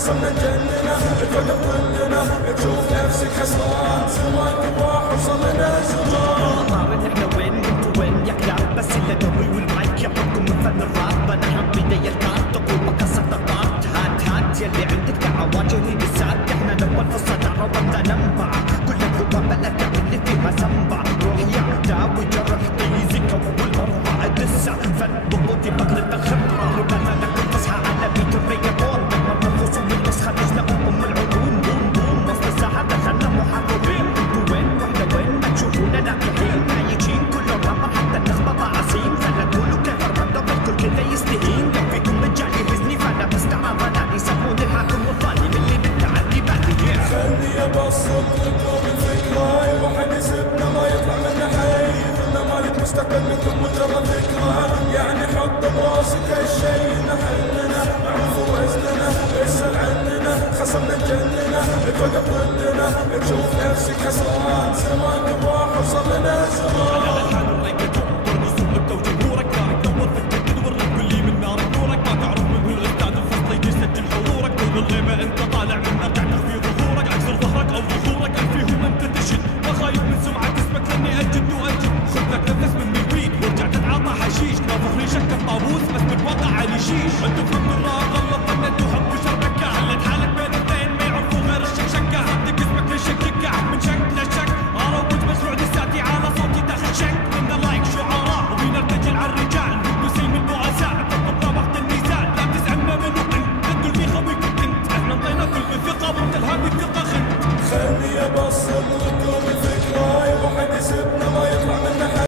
خصمنا نجننا توقف ضدنا تشوف نفسك خسران زمان كباح وصل لنا زمان. طارن احنا وين انتوا وين يا كلاب بس الا دوي والمايك يعطيكم من فن الراب. انا هم بداية الكات تقول بكسر طاقات هات يلي عندك تعال واجهني بالسات. احنا الاول في الصدارة وانت ننبع كل الذباب الاتاك اللي فيها سنبع. روح يا عداوي جرح طيزك والاربع ادسة فن بقودي بقلب الخبرة وبلدنا كل فصحى على بيت الرياضون. مرة الخصوم النسخة نجلة ام العلوم بوم بوم وسط الساحة دخلنا محاربين. انتوا وين واحنا وين ما تشوفونا ناجحين عايشين كل الرابع حتى النخبة عظيم. خلنا نقولوا كيف الرضا بالكل كذا يستهين. لو فيكم رجال يهزني فانا بستعمل ضلال يسموني الحاكم والظالم اللي بالتعدي بعدي. خلني ابسط لكم الفكرة واحد يسبنا ما يطلع منه حي. قلنا مالك مستقبل منكم مجرد فكرة يعني حط براسك هالشي. نحلنا معروف وزننا اسأل عننا خصمنا نجننا توقف ضدنا تشوف نفسك خسران زمان كباح وصل لنا زمان. على الحال الريكتون ترقص وانت وجمهورك دارك دور في التكد والرب اللي من نار نورك. ما تعرف من هو الاستاذ الفصل يجي يسجل حضورك. دون الغيبة انت طالع من مرجع في ظهورك. اكسر ظهرك او ظهورك فيهم انت تشد. ما خايف من سمعة اسمك لاني اجد واجد. خذ لك نفس من الويد وارجع تتعاطى حشيش. نافخ لي شك الطاووس بس بالواقع علي شيش. انتم فهمتوا الراب غلط ظنيتوا حب وشربكة. خليت حالك بين اثنين ما يعرفوا غير الشكشكة. صدق اسمك ليشك يقع من شك لشك. اروج مشروع لساتي على صوتي داخل شك. من لايك شعراء وبينا ارتجل على الرجال. نسيم البؤساء تطبق وقت الميزان. لا تزعلنا منو انت انتوا اللي خويك انت. احنا انطينا كل الثقة وانت الهادي الثقة خنت. خلني ابسط